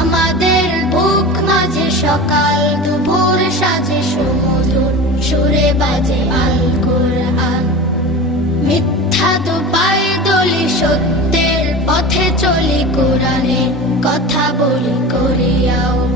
আমাদের বুক মাঝে সকাল দুপুর সাজে সুমধুর সুরে বাজে আল কোরআন। মিথ্যা তো পায়ে দলি সত্যের পথে চলি, কোরআনের কথা বলি করে আহ্বান।